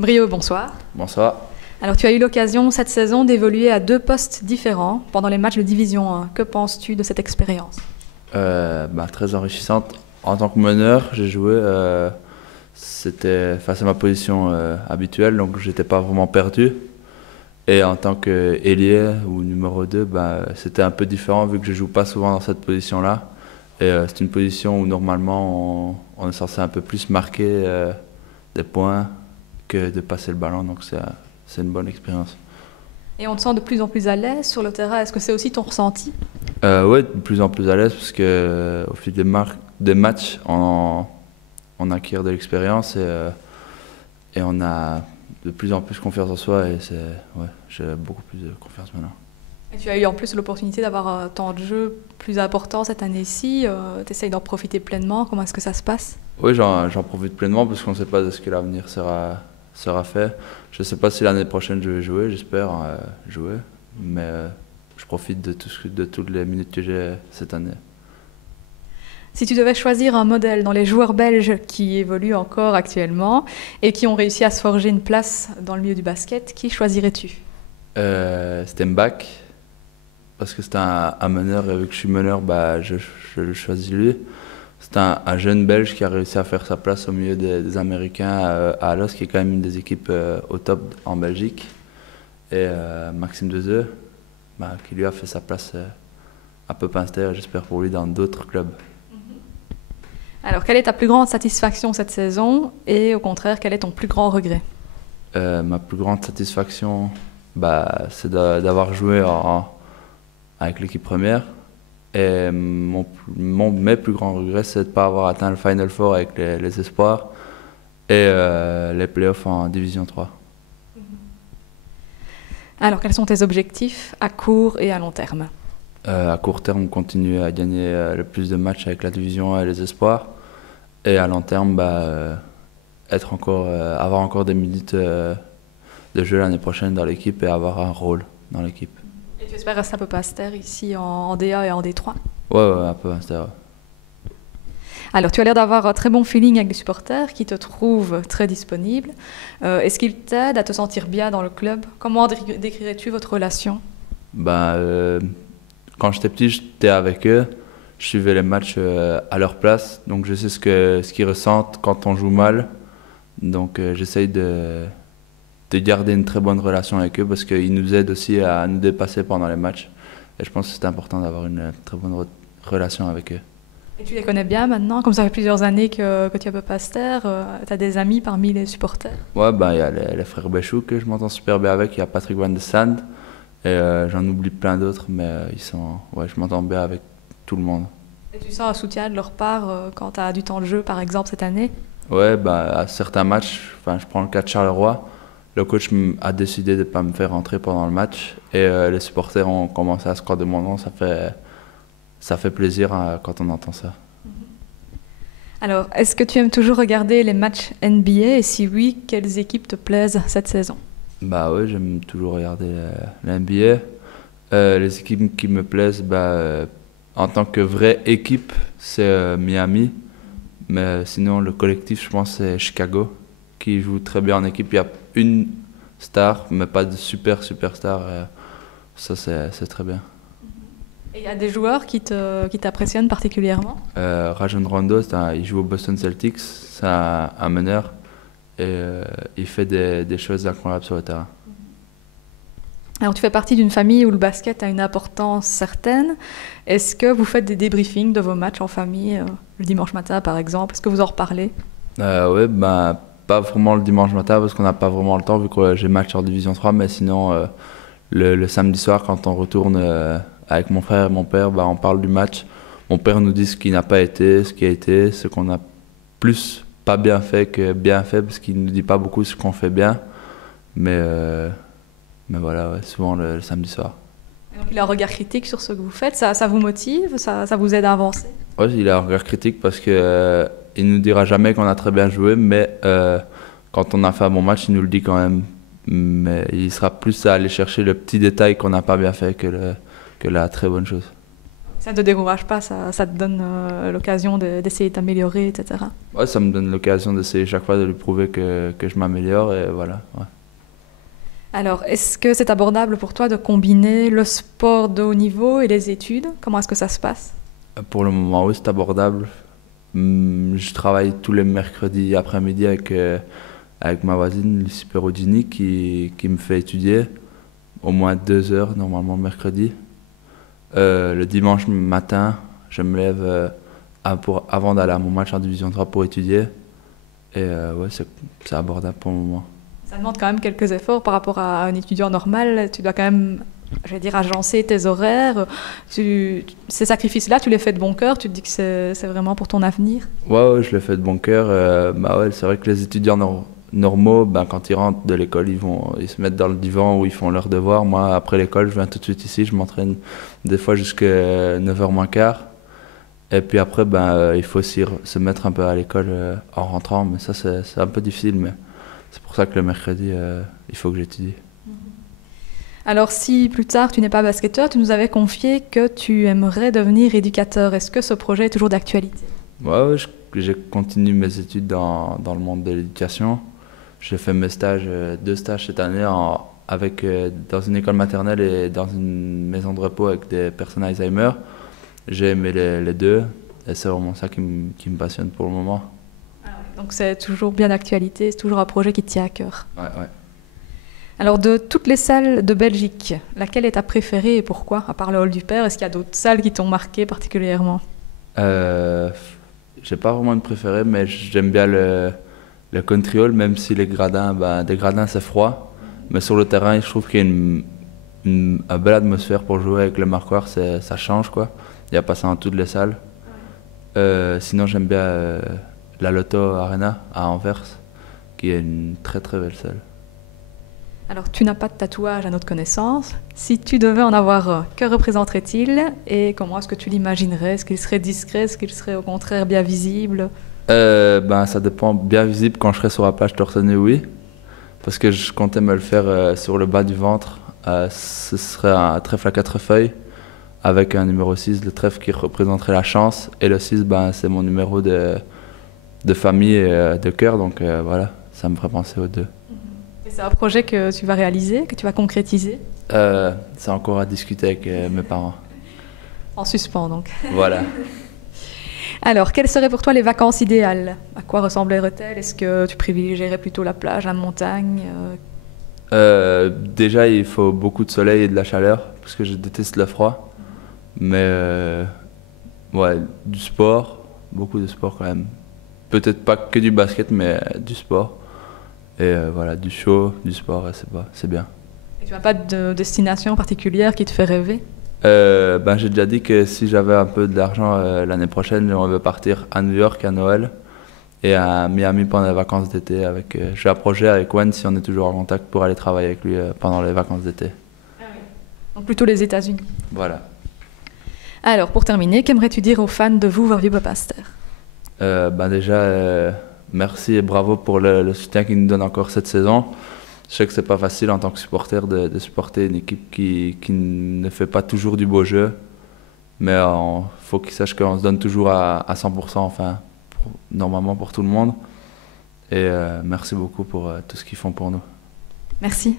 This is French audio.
Brio, bonsoir. Bonsoir. Alors tu as eu l'occasion cette saison d'évoluer à 2 postes différents pendant les matchs de Division 1. Que penses-tu de cette expérience? Très enrichissante. En tant que meneur, j'ai joué, c'était face à ma position habituelle, donc j'étais pas vraiment perdu. Et en tant qu'ailier ou numéro 2, c'était un peu différent vu que je joue pas souvent dans cette position-là. Et c'est une position où normalement on est censé un peu plus marquer des points que de passer le ballon, donc c'est une bonne expérience. Et on te sent de plus en plus à l'aise sur le terrain. Est-ce que c'est aussi ton ressenti? Oui, de plus en plus à l'aise parce que au fil des matchs, on acquiert de l'expérience et on a de plus en plus confiance en soi et j'ai beaucoup plus de confiance maintenant. Et tu as eu en plus l'opportunité d'avoir un temps de jeu plus important cette année-ci. Tu essayes d'en profiter pleinement. Comment est-ce que ça se passe? Oui, j'en profite pleinement parce qu'on ne sait pas de ce que l'avenir sera fait. Je ne sais pas si l'année prochaine je vais jouer, j'espère jouer, mais je profite de toutes les minutes que j'ai cette année. Si tu devais choisir un modèle dans les joueurs belges qui évoluent encore actuellement et qui ont réussi à se forger une place dans le milieu du basket, qui choisirais-tu? C'était Mbak, parce que c'est un meneur et vu que je suis meneur, je le choisis lui. C'est un jeune Belge qui a réussi à faire sa place au milieu des Américains à Alos, qui est quand même une des équipes au top en Belgique. Et Maxime Dezeux, qui lui a fait sa place à Pepinster, j'espère pour lui dans d'autres clubs. Alors, quelle est ta plus grande satisfaction cette saison et au contraire, quel est ton plus grand regret? Ma plus grande satisfaction, c'est d'avoir joué avec l'équipe première. Et mes plus grands regrets, c'est de ne pas avoir atteint le Final Four avec les espoirs et les playoffs en Division 3. Alors, quels sont tes objectifs à court et à long terme? À court terme, continuer à gagner le plus de matchs avec la Division 1 et les espoirs. Et à long terme, avoir encore des minutes de jeu l'année prochaine dans l'équipe et avoir un rôle dans l'équipe. Et tu espères rester à Pepinster ici en DA et en D3? Ouais, à Pepinster. Ouais. Alors, tu as l'air d'avoir un très bon feeling avec les supporters qui te trouvent très disponible. Est-ce qu'ils t'aident à te sentir bien dans le club? Comment décrirais-tu votre relation? Quand j'étais petit, j'étais avec eux. Je suivais les matchs à leur place. Donc, je sais ce qu'ils ressentent quand on joue mal. Donc, j'essaye de garder une très bonne relation avec eux parce qu'ils nous aident aussi à nous dépasser pendant les matchs. Et je pense que c'est important d'avoir une très bonne relation avec eux. Et tu les connais bien maintenant? Comme ça fait plusieurs années que tu es à Pepinster, tu as des amis parmi les supporters? Ouais, il y a les frères Béchou que je m'entends super bien avec. Il y a Patrick Van de Sand. Et j'en oublie plein d'autres, mais je m'entends bien avec tout le monde. Et tu sens un soutien de leur part quand tu as du temps de jeu, par exemple, cette année? Ouais, à certains matchs, je prends le cas de Charleroi. Le coach a décidé de ne pas me faire rentrer pendant le match et les supporters ont commencé à scorer mon nom. Ça fait plaisir quand on entend ça. Alors, est-ce que tu aimes toujours regarder les matchs NBA et si oui, quelles équipes te plaisent cette saison? Oui, j'aime toujours regarder la NBA. Les équipes qui me plaisent, en tant que vraie équipe, c'est Miami. Mais sinon, le collectif, je pense, c'est Chicago, qui joue très bien en équipe. Il y a une star, mais pas de superstar. Ça, c'est très bien. Et il y a des joueurs qui t'impressionnent particulièrement? Rajon Rondo, il joue au Boston Celtics, c'est un meneur. Et il fait des choses incroyables sur le terrain. Alors, tu fais partie d'une famille où le basket a une importance certaine. Est-ce que vous faites des débriefings de vos matchs en famille, le dimanche matin par exemple? Est-ce que vous en reparlez? Oui, pas vraiment le dimanche matin parce qu'on n'a pas vraiment le temps vu que j'ai match en Division 3, mais sinon le samedi soir quand on retourne avec mon frère et mon père, on parle du match. Mon père nous dit ce qui n'a pas été, ce qui a été, ce qu'on a plus pas bien fait que bien fait parce qu'il ne nous dit pas beaucoup ce qu'on fait bien. Mais voilà, souvent le samedi soir. Donc, il a un regard critique sur ce que vous faites, ça vous motive, ça vous aide à avancer? Oui, il a un regard critique parce que il nous dira jamais qu'on a très bien joué, mais quand on a fait un bon match, il nous le dit quand même. Mais il sera plus à aller chercher le petit détail qu'on n'a pas bien fait que la très bonne chose. Ça ne te décourage pas, ça te donne l'occasion d'essayer de t'améliorer, etc. Ouais, ça me donne l'occasion d'essayer chaque fois de lui prouver que je m'améliore et voilà. Ouais. Alors, est-ce que c'est abordable pour toi de combiner le sport de haut niveau et les études? Comment est-ce que ça se passe? Pour le moment, oui, c'est abordable. Je travaille tous les mercredis après-midi avec ma voisine, Lucie Perrodini, qui me fait étudier au moins 2 heures normalement le mercredi. Le dimanche matin, je me lève avant d'aller à mon match en Division 3 pour étudier. Et ouais, c'est abordable pour le moment. Ça demande quand même quelques efforts par rapport à un étudiant normal. Tu dois quand même, je vais dire, agencer tes horaires. Ces sacrifices-là, tu les fais de bon cœur. Tu te dis que c'est vraiment pour ton avenir. Ouais, je le fais de bon cœur. Bah ouais, c'est vrai que les étudiants normaux, ben, quand ils rentrent de l'école, ils se mettent dans le divan où ils font leurs devoirs. Moi, après l'école, je viens tout de suite ici. Je m'entraîne des fois jusqu'à 9h moins quart. Et puis après, ben, il faut aussi se mettre un peu à l'école en rentrant. Mais ça, c'est un peu difficile. Mais c'est pour ça que le mercredi, il faut que j'étudie. Alors, si plus tard tu n'es pas basketteur, tu nous avais confié que tu aimerais devenir éducateur. Est-ce que ce projet est toujours d'actualité? Ouais, j'ai continué mes études dans le monde de l'éducation. J'ai fait mes stages, 2 stages cette année dans une école maternelle et dans une maison de repos avec des personnes Alzheimer. J'ai aimé les deux et c'est vraiment ça qui me passionne pour le moment. Donc c'est toujours bien d'actualité, c'est toujours un projet qui te tient à cœur. Ouais. Alors de toutes les salles de Belgique, laquelle est ta préférée et pourquoi? À part le Hall du Père, est-ce qu'il y a d'autres salles qui t'ont marqué particulièrement? J'ai pas vraiment une préférée, mais j'aime bien le country hall, même si des gradins c'est froid. Mais sur le terrain, je trouve qu'il y a une belle atmosphère pour jouer avec le marqueur, ça change quoi. Il n'y a pas ça dans toutes les salles. Sinon, j'aime bien la Lotto Arena à Anvers, qui est une très très belle salle. Alors, tu n'as pas de tatouage à notre connaissance. Si tu devais en avoir un, que représenterait-il et comment est-ce que tu l'imaginerais? Est-ce qu'il serait discret? Est-ce qu'il serait au contraire bien visible? Ça dépend. Bien visible quand je serai sur la plage torse nu, oui. Parce que je comptais me le faire sur le bas du ventre. Ce serait un trèfle à 4 feuilles avec un numéro 6, le trèfle qui représenterait la chance. Et le 6, c'est mon numéro de famille et de cœur. Donc voilà, ça me ferait penser aux deux. C'est un projet que tu vas réaliser, que tu vas concrétiser? C'est encore à discuter avec mes parents. En suspens, donc. Voilà. Alors, quelles seraient pour toi les vacances idéales? À quoi ressembleraient-elles? Est-ce que tu privilégierais plutôt la plage, la montagne? Déjà, il faut beaucoup de soleil et de la chaleur, parce que je déteste le froid. Mais ouais, du sport, beaucoup de sport quand même. Peut-être pas que du basket, mais du sport. Et voilà, du show, du sport, c'est bien. Et tu n'as pas de destination particulière qui te fait rêver? J'ai déjà dit que si j'avais un peu d'argent l'année prochaine, j'aimerais partir à New York à Noël et à Miami pendant les vacances d'été. J'ai un projet avec Wen, si on est toujours en contact, pour aller travailler avec lui pendant les vacances d'été. Ah oui. Donc plutôt les États-Unis. Voilà. Alors, pour terminer, qu'aimerais-tu dire aux fans de vous, Vieux Pasteur? Déjà, merci et bravo pour le soutien qu'ils nous donnent encore cette saison. Je sais que c'est pas facile en tant que supporter de supporter une équipe qui ne fait pas toujours du beau jeu, mais il faut qu'ils sachent qu'on se donne toujours à 100%, enfin, normalement pour tout le monde. Et merci beaucoup pour tout ce qu'ils font pour nous. Merci.